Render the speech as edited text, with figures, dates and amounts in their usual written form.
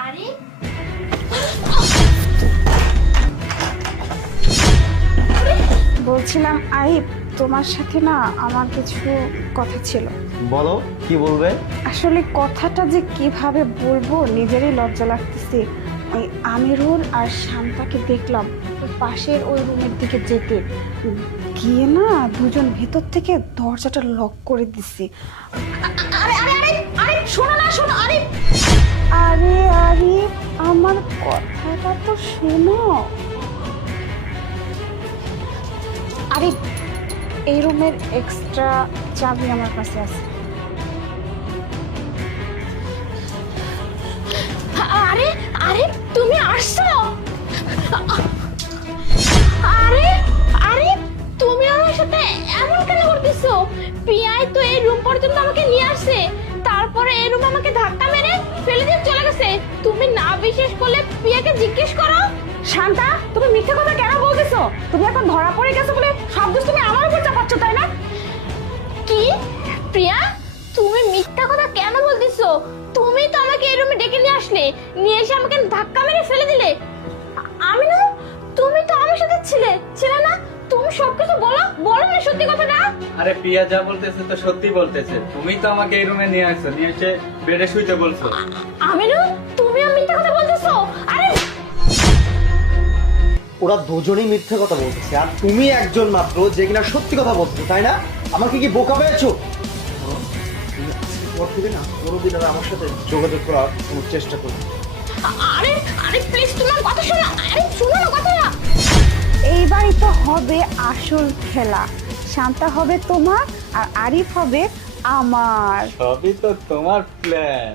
আরে বলছিলাম আরিফ, তোমার সাথে না আমার কিছু কথা ছিল। বলো, কি বলবে? আসলে কথাটা যে কিভাবে বলবো নিজেরই লজ্জা লাগতেছে। ওই আমিরুল আর শান্তাকে দেখলাম ওই পাশের ওই রুমের দিকে যেতে, গিয়ে না দুজন ভেতর থেকে দরজাটা লক করে দিছে। আরে আরে আরে আরে শোনো না, শোনো আরে আরে আরিফ, আমার কথাটা তো শোনো। আরিফ, এই রুমের এক্সট্রা চাবি আমার কাছে আছে। আরে আরে তুমি আসছো? আরে আরে তুমি আমার সাথে এমন কেন করতেছো? পিয়াই তো এই রুম পর্যন্ত আমাকে নিয়ে আসছে, তারপরে এই রুমে আমাকে ধাক্কা মেরে ফেলে দিয়ে চলে গেছে। তুমি না বিশ্বাস করলে পিয়াকে জিজ্ঞেস করো। শান্তা, তুমি মিথ্যে কথা কেন বলতেছো? তুমি এখন ধরা পড়ে গেছো বলে সব দোষ তুমি আমার উপর চাপাচ্ছ, তাই না? কি প্রিয়া, তুমি মিথ্যা কথা কেন বলতেছো? তুমি তো আমাকে এই রুমে ডেকে নিয়ে আসলে, নিয়ে এসে আমাকে ধাক্কা মেরে ফেলে দিলে। আমি না, তুমি তো আমার সাথে ছিলে না? তুমি সবকিছু বলো বলো না, সত্যি কথা না? আরে প্রিয়া যা বলতেছে তো সত্যি বলতেছে। তুমি তো আমাকে এই রুমে নিয়ে আসছো, নিয়ে এসে বেডে শুইতে বলছো। আমি না, তুমিও মিথ্যা কথা বলতেছো। আরে ওরা দুজনেই মিথ্যে কথা বলতেছে, আর তুমি একজন মাত্র যে কিনা সত্যি কথা বলছো, তাই না? আমাকে কি বোকা পেয়েছো? পর থেকে না কোনোদিন আর আমার সাথে যোগাযোগ করার কোনো চেষ্টা করবে না। আরে আরে প্লিজ তোমার কথা শোনো। আরে শোনো না কথাটা। এইবারই তো হবে আসল খেলা। শান্তা হবে তোমার আর আরিফ হবে আমার। সবই তো তোমার প্ল্যান।